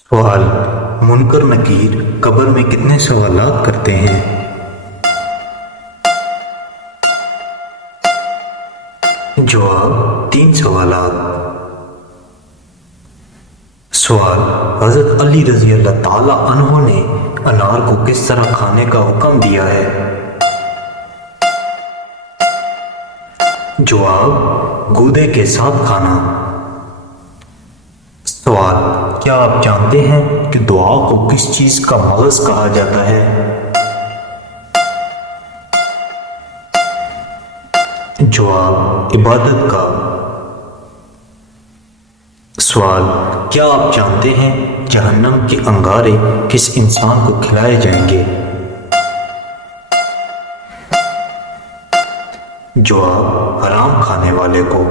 سوال: منکر نکیر قبر میں کتنے سوالات کرتے ہیں؟ جواب: 3 سوالات۔ سوال: حضرت علی رضی اللہ تعالی عنہ نے انار کو کس طرح کھانے کا حکم دیا ہے؟ جواب: گودے کے ساتھ کھانا۔ سوال: کیا آپ جانتے ہیں کہ دعا کو کس چیز کا مغز کہا جاتا ہے؟ جواب: عبادت کا۔ سوال: کیا آپ جانتے ہیں جہنم کے انگارے کس انسان کو کھلائے جائیں گے؟ جواب: حرام کھانے والے کو۔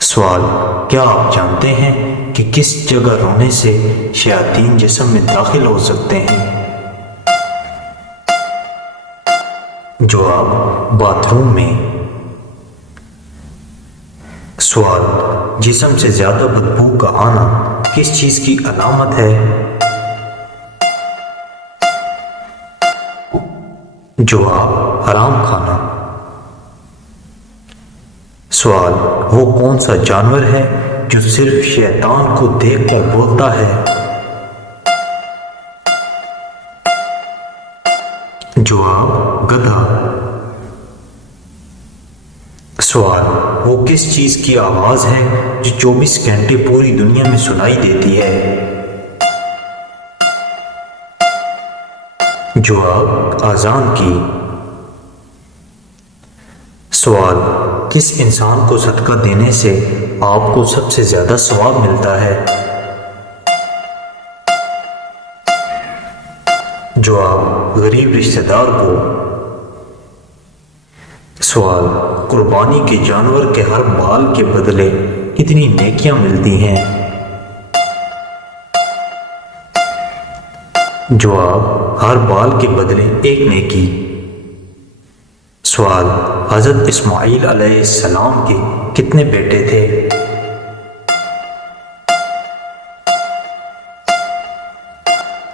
سوال: کیا آپ جانتے ہیں کہ کس جگہ رونے سے شیاطین جسم میں داخل ہو سکتے ہیں؟ جواب: باتھ روم میں۔ سوال: جسم سے زیادہ بدبو کا آنا کس چیز کی علامت ہے؟ جواب: حرام کھانا۔ سوال: وہ کون سا جانور ہے جو صرف شیطان کو دیکھ کر بولتا ہے؟ جواب: گدھا۔ سوال: وہ کس چیز کی آواز ہے جو 24 گھنٹے پوری دنیا میں سنائی دیتی ہے؟ جواب: اذان کی۔ سوال: کس انسان کو صدقہ دینے سے آپ کو سب سے زیادہ ثواب ملتا ہے؟ جواب: غریب رشتہ دار کو۔ سوال: قربانی کے جانور کے ہر بال کے بدلے کتنی نیکیاں ملتی ہیں؟ جواب: ہر بال کے بدلے 1 نیکی۔ سوال: حضرت اسماعیل علیہ السلام کے کتنے بیٹے تھے؟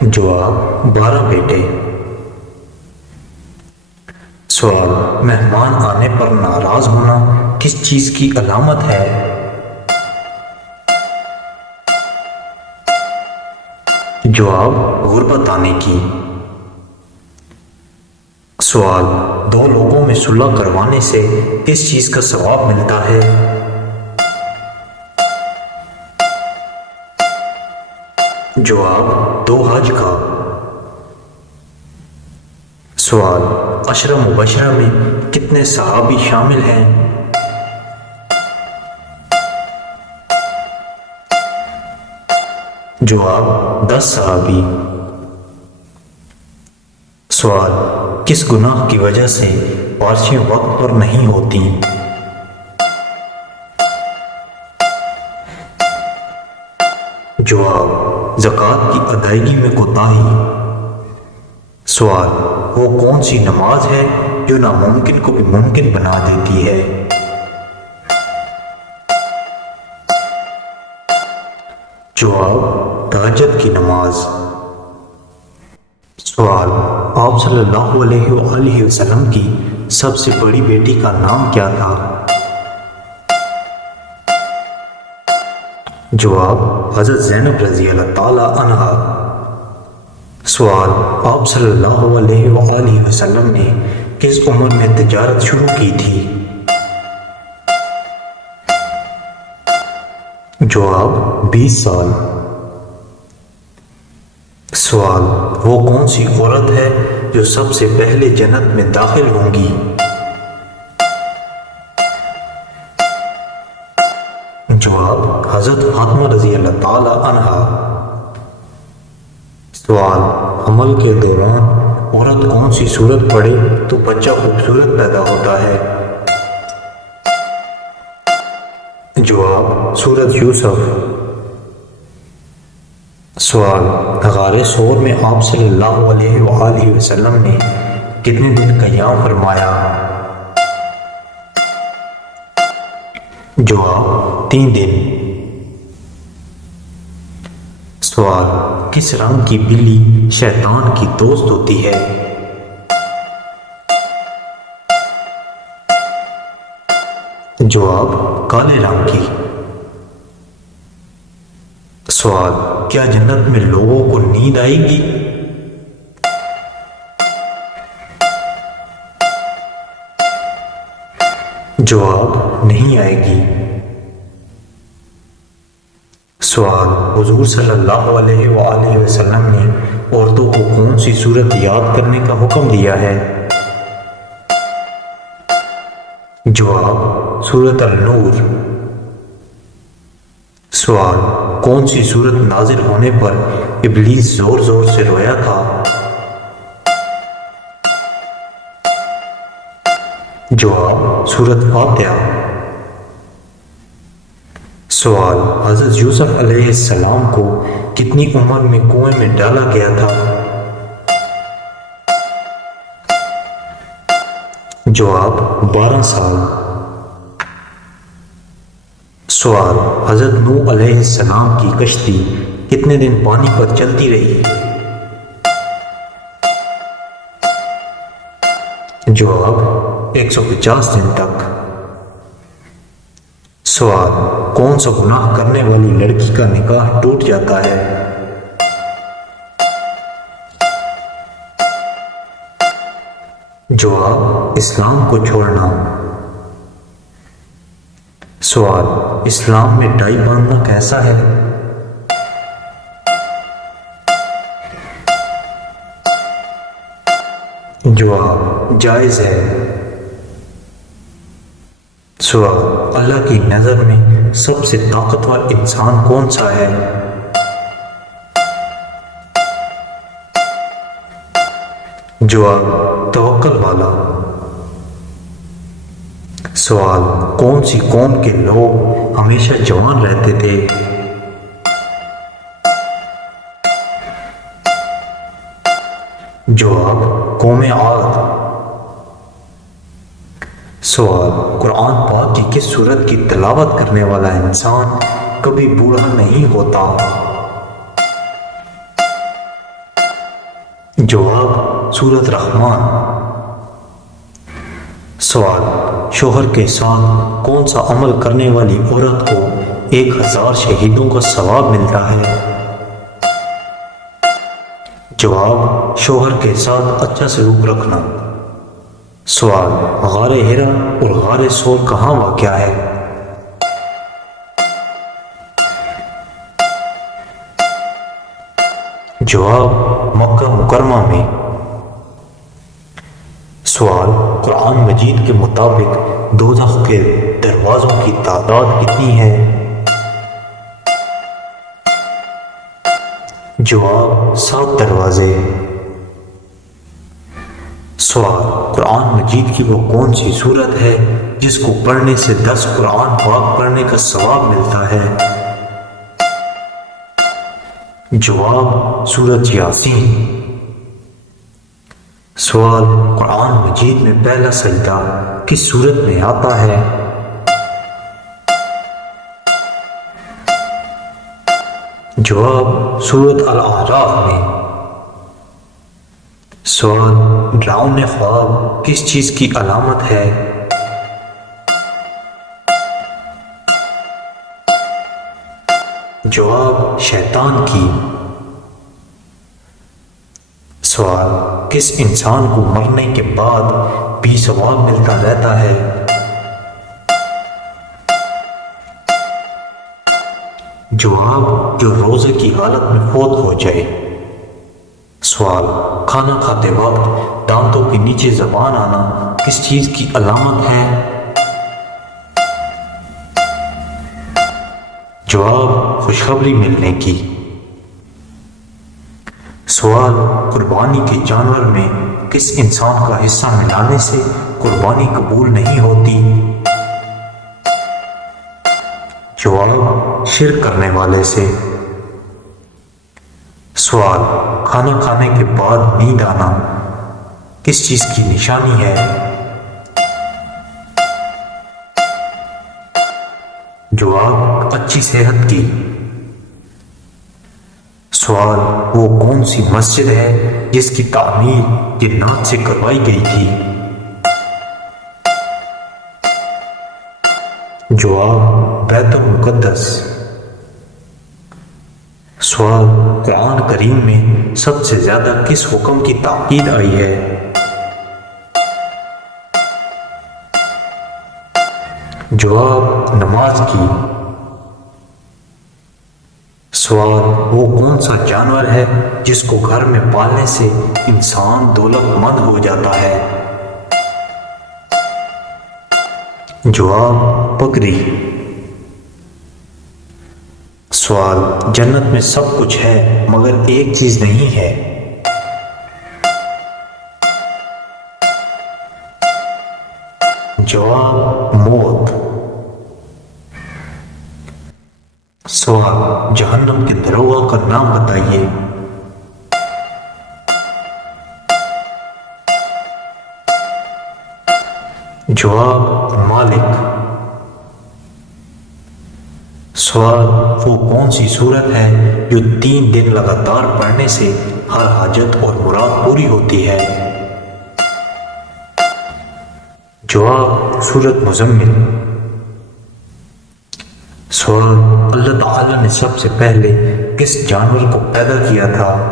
جواب: 12 بیٹے۔ سوال: مہمان آنے پر ناراض ہونا کس چیز کی علامت ہے؟ جواب: غربت آنے کی۔ سوال: 2 لوگوں میں صلح کروانے سے کس چیز کا ثواب ملتا ہے؟ جواب: 2 حج کا۔ سوال: 10 مبشرہ میں کتنے صحابی شامل ہیں؟ جواب: 10 صحابی۔ سوال: کس گناہ کی وجہ سے بارشیں وقت پر نہیں ہوتی؟ جواب: زکوٰۃ کی ادائیگی میں کوتاہی۔ سوال: وہ کون سی نماز ہے جو ناممکن کو بھی ممکن بنا دیتی ہے؟ جواب: تہجد کی نماز۔ سوال: آپ صلی اللہ علیہ وآلہ وسلم کی سب سے بڑی بیٹی کا نام کیا تھا؟ جواب: حضرت زینب رضی اللہ تعالی عنہا۔ سوال: آپ صلی اللہ علیہ وآلہ وسلم نے کس عمر میں تجارت شروع کی تھی؟ جواب: 20 سال۔ سوال: وہ کون سی عورت ہے جو سب سے پہلے جنت میں داخل ہوں گی؟ جواب: حضرت فاطمہ رضی اللہ تعالی عنہا۔ سوال: حمل کے دوران عورت کون سی سورت پڑھے تو بچہ خوبصورت پیدا ہوتا ہے؟ جواب: سورت یوسف۔ سوال: غار ثور میں آپ صلی اللہ علیہ وآلہ وسلم نے کتنے دن قیام فرمایا؟ جواب: 3 دن۔ سوال: کس رنگ کی بلی شیطان کی دوست ہوتی ہے؟ جواب: کالے رنگ کی۔ سوال: کیا جنت میں لوگوں کو نیند آئے گی؟ جواب: نہیں آئے گی۔ سوال: حضور صلی اللہ علیہ وآلہ وسلم نے عورتوں کو کون سی سورت یاد کرنے کا حکم دیا ہے؟ جواب: سورۃ النور۔ سوال: کون سی سورت نازل ہونے پر ابلیس زور زور سے رویا تھا؟ جواب: سورۃ فاتحہ۔ سوال: حضرت یوسف علیہ السلام کو کتنی عمر میں کنویں میں ڈالا گیا تھا؟ جواب: 12 سال۔ سوال: حضرت نوح علیہ السلام کی کشتی کتنے دن پانی پر چلتی رہی؟ جواب: 150 دن تک۔ سوال: کون سا گناہ کرنے والی لڑکی کا نکاح ٹوٹ جاتا ہے؟ جواب: اسلام کو چھوڑنا۔ سوال: اسلام میں ٹائی باندھنا کیسا ہے؟ جواب: جائز ہے۔ سوال: اللہ کی نظر میں سب سے طاقتور انسان کون سا ہے؟ جواب: توکل والا۔ سوال: کون سی قوم کے لوگ ہمیشہ جوان رہتے تھے؟ جواب: قوم عاد۔ سوال: قرآن پاک کی کس سورت کی تلاوت کرنے والا انسان کبھی بوڑھا نہیں ہوتا؟ جواب: سورۃ رحمان۔ سوال: شوہر کے ساتھ کون سا عمل کرنے والی عورت کو 1000 شہیدوں کا ثواب ملتا ہے؟ جواب: شوہر کے ساتھ اچھا سلوک رکھنا۔ سوال: غار حرا اور غار سور کہاں واقع ہے؟ جواب: مکہ مکرمہ میں۔ سوال: قرآن مجید کے مطابق دوزخ کے دروازوں کی تعداد کتنی ہے؟ جواب: 7 دروازے۔ سوال: قرآن مجید کی وہ کون سی سورت ہے جس کو پڑھنے سے 10 قرآن پاک پڑھنے کا ثواب ملتا ہے؟ جواب: سورۃ یاسین۔ سوال: قرآن مجید میں پہلا سجدہ کس سورت میں آتا ہے؟ جواب: سورۃ الاعراف میں۔ سوال: ڈراؤنے خواب کس چیز کی علامت ہے؟ جواب: شیطان کی۔ سوال: کس انسان کو مرنے کے بعد بھی ثواب ملتا رہتا ہے؟ جواب: جو روزے کی حالت میں فوت ہو جائے۔ سوال: کھانا کھاتے وقت دانتوں کے نیچے زبان آنا کس چیز کی علامت ہے؟ جواب: خوشخبری ملنے کی۔ سوال: قربانی کے جانور میں کس انسان کا حصہ ملانے سے قربانی قبول نہیں ہوتی؟ جواب: شرک کرنے والے سے۔ سوال: کھانا کھانے کے بعد نیند آنا کس چیز کی نشانی ہے؟ جواب: اچھی صحت کی۔ سوال، وہ کون سی مسجد ہے جس کی تعمیر جنات سے کروائی گئی تھی؟ جواب، بیت المقدس۔ سوال، قرآن کریم میں سب سے زیادہ کس حکم کی تاکید آئی ہے؟ جواب، نماز کی۔ سوال، وہ کون سا جانور ہے جس کو گھر میں پالنے سے انسان دولت مند ہو جاتا ہے؟ جواب، بکری۔ سوال، جنت میں سب کچھ ہے مگر ایک چیز نہیں ہے؟ جواب، موت۔ سوال، جہنم کے دروازوں کا نام بتائیے۔ جواب، مالک۔ سوال، وہ کون سی سورت ہے جو 3 دن لگاتار پڑھنے سے ہر حاجت اور مراد پوری ہوتی ہے؟ جواب، سورت مزمل۔ سوال، اللہ تعالی نے سب سے پہلے کس جانور کو پیدا کیا تھا؟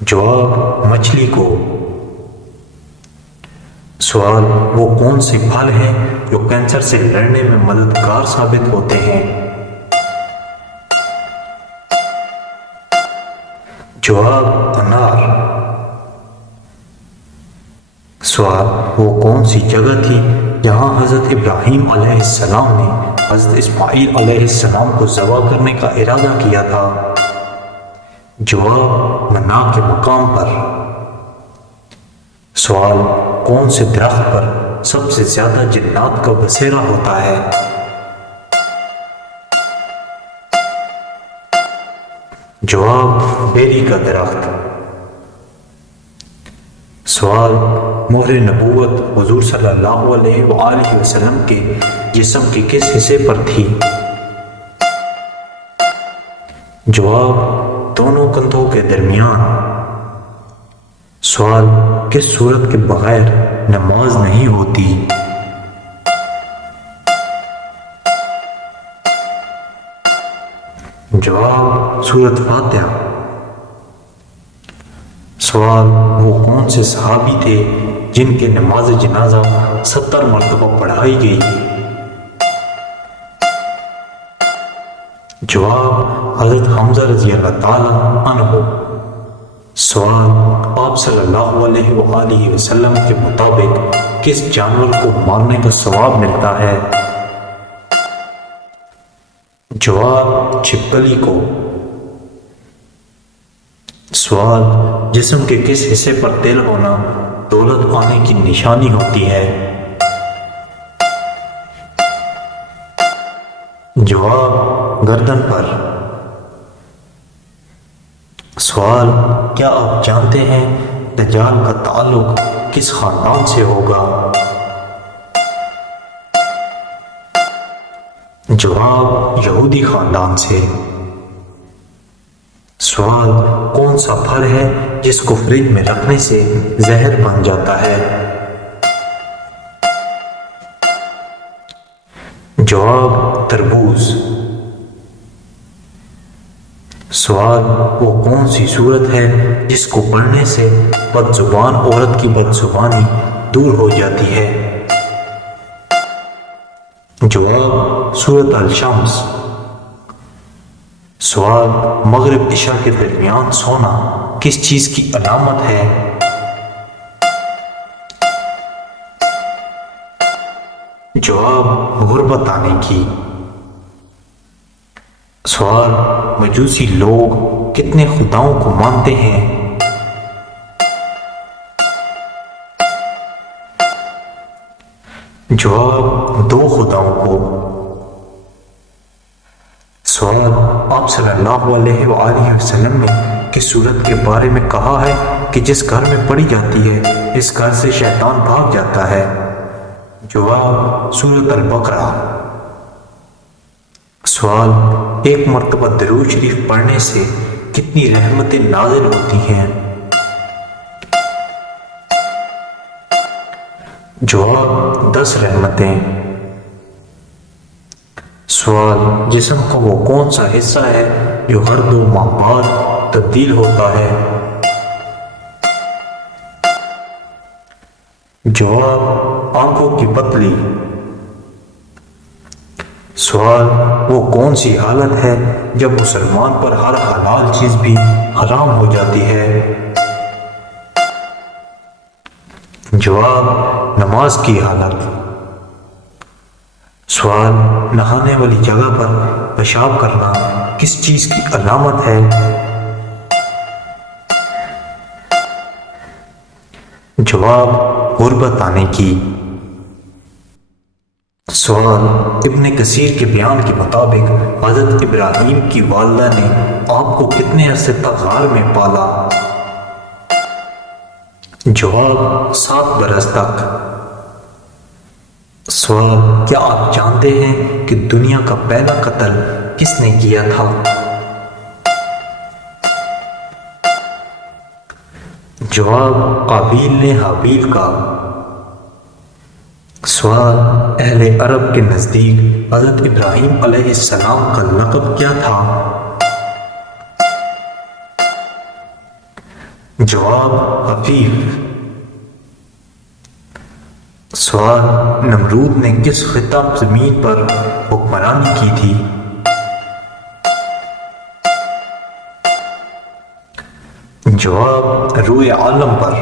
جواب، مچھلی کو۔ سوال، وہ کون سے پھل ہیں جو کینسر سے لڑنے میں مددگار ثابت ہوتے ہیں؟ جواب، انار۔ سوال، وہ کون سی جگہ تھی جہاں حضرت ابراہیم علیہ السلام نے حضرت اسماعیل علیہ السلام کو ذبح کرنے کا ارادہ کیا تھا؟ جواب، منا کے مقام پر۔ سوال، کون سے درخت پر سب سے زیادہ جنات کا بسیرا ہوتا ہے؟ جواب، بیری کا درخت۔ سوال، مہر نبوت حضور صلی اللہ علیہ وآلہ وسلم کے جسم کے کس حصے پر تھی؟ جواب، دونوں کندھوں کے درمیان۔ سوال، کس صورت کے بغیر نماز نہیں ہوتی؟ جواب، سورت فاتحہ۔ سوال، وہ کون سے صحابی تھے جن کے نماز جنازہ 70 مرتبہ پڑھائی گئی؟ جواب، حضرت حمزہ رضی اللہ تعالی عنہ۔ سوال، آپ صلی اللہ علیہ وآلہ وسلم کے مطابق کس جانور کو مارنے کا ثواب ملتا ہے؟ جواب، چھپکلی کو۔ سوال، جسم کے کس حصے پر تیل ہونا دولت آنے کی نشانی ہوتی ہے؟ جواب، گردن پر۔ سوال، کیا آپ جانتے ہیں دجال کا تعلق کس خاندان سے ہوگا؟ جواب، یہودی خاندان سے۔ سوال، کون سا پھل ہے جس کو فریج میں رکھنے سے زہر بن جاتا ہے؟ جواب، تربوز۔ سوال، وہ کون سی صورت ہے جس کو پڑھنے سے بد زبان عورت کی بد زبانی دور ہو جاتی ہے؟ جواب، سورت الشمس۔ سوال، مغرب عشاء کے درمیان سونا کس چیز کی علامت ہے؟ جواب، غربت آنے کی۔ سوال، مجوسی لوگ کتنے خداؤں کو مانتے ہیں؟ جواب، 2 خداؤں کو۔ سوال، آپ صلی اللہ علیہ وآلہ وسلم نے کس صورت کے بارے میں کہا ہے کہ جس گھر میں پڑھی جاتی ہے اس گھر سے شیطان بھاگ جاتا ہے؟ جواب، سورت البقرہ۔ سوال، ایک مرتبہ درود شریف پڑھنے سے کتنی رحمتیں نازل ہوتی ہیں؟ جواب، 10 رحمتیں۔ سوال، جسم کا وہ کون سا حصہ ہے جو ہر 2 ماہ بعد تبدیل ہوتا ہے؟ جواب، آنکھوں کی پتلی۔ سوال، وہ کون سی حالت ہے جب مسلمان پر ہر حلال چیز بھی حرام ہو جاتی ہے؟ جواب، نماز کی حالت۔ سوال، نہانے والی جگہ پر پیشاب کرنا کس چیز کی علامت ہے؟ جواب، غربت آنے کی۔ سوال، ابن کثیر کے بیان کے مطابق حضرت ابراہیم کی والدہ نے آپ کو کتنے عرصے تک غار میں پالا؟ جواب، 7 برس تک۔ سوال، کیا آپ جانتے ہیں کہ دنیا کا پہلا قتل کس نے کیا تھا؟ جواب، قابیل نے حابیل کا۔ سوال، اہل عرب کے نزدیک حضرت ابراہیم علیہ السلام کا لقب کیا تھا؟ جواب، حفیظ۔ سوال، نمرود نے کس خطہ زمین پر حکمرانی کی تھی؟ جواب، روئے عالم پر۔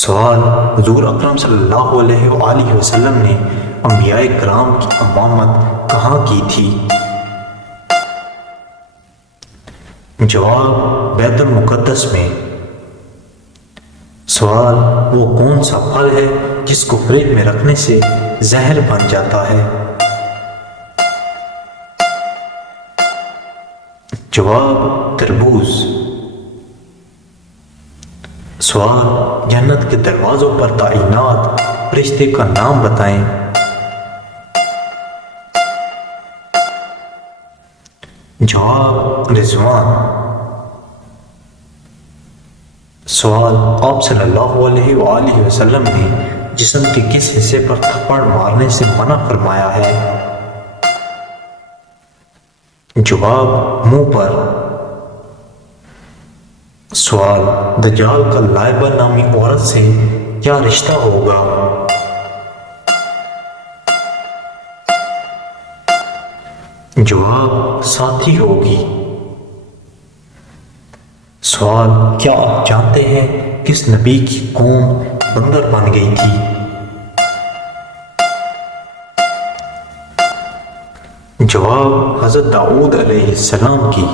سوال، حضور اکرم صلی اللہ علیہ وآلہ وسلم نے انبیاء کرام کی امامت کہاں کی تھی؟ جواب، بیت المقدس میں۔ سوال، وہ کون سا پھل ہے جس کو فریج میں رکھنے سے زہر بن جاتا ہے؟ جواب، تربوز۔ سوال، جنت کے دروازوں پر تعینات فرشتے کا نام بتائیں۔ جواب، رضوان۔ سوال، آپ صلی اللہ علیہ وآلہ وسلم نے جسم کے کس حصے پر تھپڑ مارنے سے منع فرمایا ہے؟ جواب، منہ پر۔ سوال، دجال کا لائبہ نامی عورت سے کیا رشتہ ہوگا؟ جواب، ساتھی ہوگی۔ سوال، کیا آپ جانتے ہیں کس نبی کی قوم بندر بن گئی تھی؟ جواب، حضرت داؤد علیہ السلام کی۔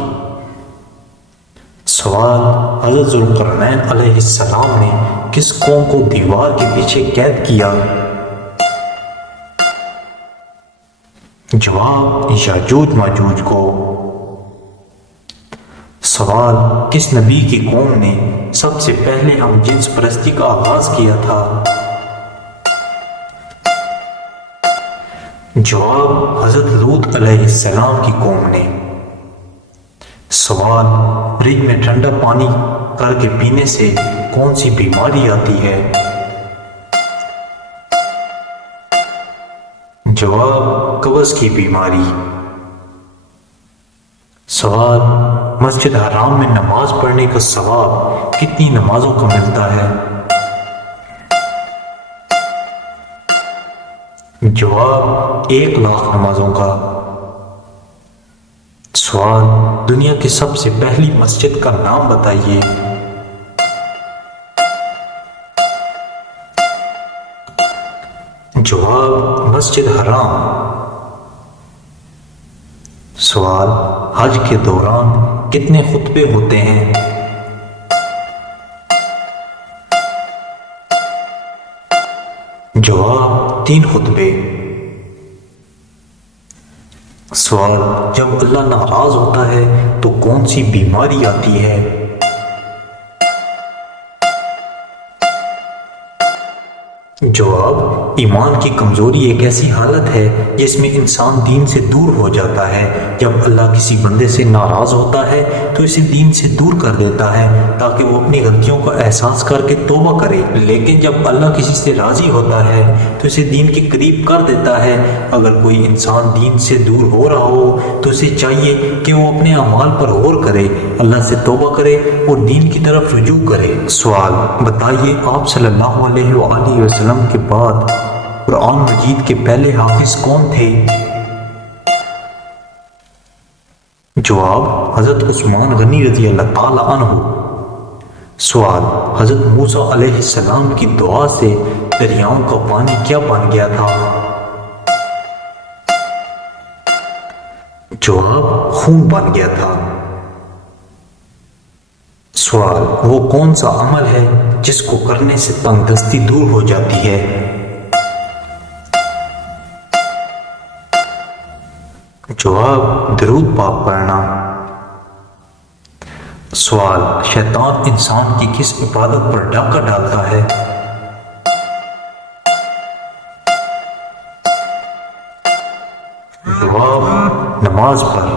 سوال، حضرت ذوالقرنین علیہ السلام نے کس قوم کو دیوار کے پیچھے قید کیا؟ جواب، یاجوج ماجوج کو۔ سوال، کس نبی کی قوم نے سب سے پہلے ہم جنس پرستی کا آغاز کیا تھا؟ جواب، حضرت لوط علیہ السلام کی قوم نے۔ سوال، فریج میں ٹھنڈا پانی کر کے پینے سے کون سی بیماری آتی ہے؟ جواب، قبض کی بیماری۔ سوال، مسجد حرام میں نماز پڑھنے کا ثواب کتنی نمازوں کا ملتا ہے؟ جواب، 1,00,000 نمازوں کا۔ سوال، دنیا کی سب سے پہلی مسجد کا نام بتائیے۔ جواب، مسجد حرام۔ سوال، حج کے دوران کتنے خطبے ہوتے ہیں؟ جواب، 3 خطبے۔ سوال، جب اللہ ناراض ہوتا ہے تو کون سی بیماری آتی ہے؟ جواب: ایمان کی کمزوری ایک ایسی حالت ہے جس میں انسان دین سے دور ہو جاتا ہے۔ جب اللہ کسی بندے سے ناراض ہوتا ہے تو اسے دین سے دور کر دیتا ہے تاکہ وہ اپنی غلطیوں کا احساس کر کے توبہ کرے، لیکن جب اللہ کسی سے راضی ہوتا ہے تو اسے دین کے قریب کر دیتا ہے۔ اگر کوئی انسان دین سے دور ہو رہا ہو تو اسے چاہیے کہ وہ اپنے اعمال پر غور کرے، اللہ سے توبہ کرے اور دین کی طرف رجوع کرے۔ سوال: بتائیے آپ صلی اللہ علیہ وآلہ وسلم کے بعد قرآن مجید کے پہلے حافظ کون تھے؟ جواب: حضرت عثمان غنی رضی اللہ تعالی عنہ۔ سوال: حضرت موسیٰ علیہ السلام کی دعا سے دریاؤں کا پانی کیا بن گیا تھا؟ جواب: خون بن گیا تھا۔ سوال: وہ کون سا عمل ہے جس کو کرنے سے تنگ دستی دور ہو جاتی ہے؟ جواب: درود پاک پڑھنا۔ سوال: شیطان انسان کی کس عبادت پر ڈاکہ ڈالتا ہے؟ جواب: نماز پر۔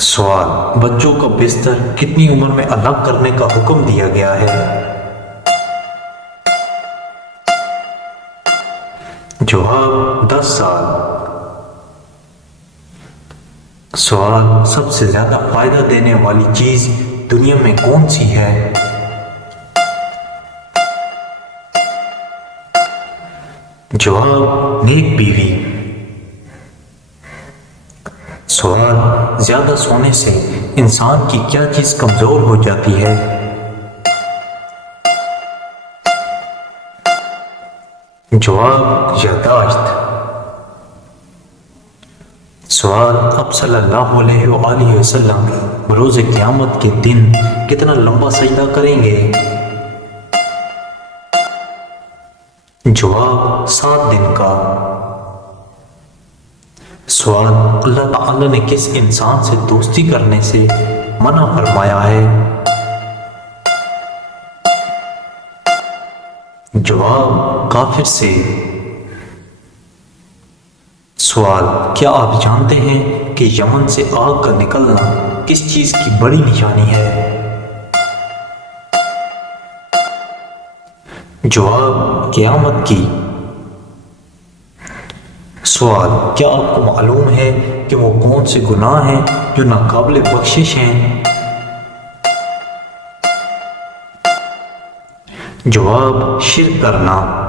سوال: بچوں کا بستر کتنی عمر میں الگ کرنے کا حکم دیا گیا ہے؟ جواب: 10 سال۔ سوال: سب سے زیادہ فائدہ دینے والی چیز دنیا میں کون سی ہے؟ جواب: نیک بیوی۔ سوال: زیادہ سونے سے انسان کی کیا چیز کمزور ہو جاتی ہے؟ جواب: یادداشت۔ سوال: اب صلی اللہ علیہ وآلہ وسلم بروز قیامت کے دن کتنا لمبا سجدہ کریں گے؟ جواب: 7 دن کا۔ سوال: اللہ تعالی نے کس انسان سے دوستی کرنے سے منع فرمایا ہے؟ جواب: کافر سے۔ سوال: کیا آپ جانتے ہیں کہ یمن سے آگ کا نکلنا کس چیز کی بڑی نشانی ہے؟ جواب: قیامت کی۔ سوال: کیا آپ کو معلوم ہے کہ وہ کون سے گناہ ہیں جو ناقابل بخشش ہیں؟ جواب: شرک کرنا۔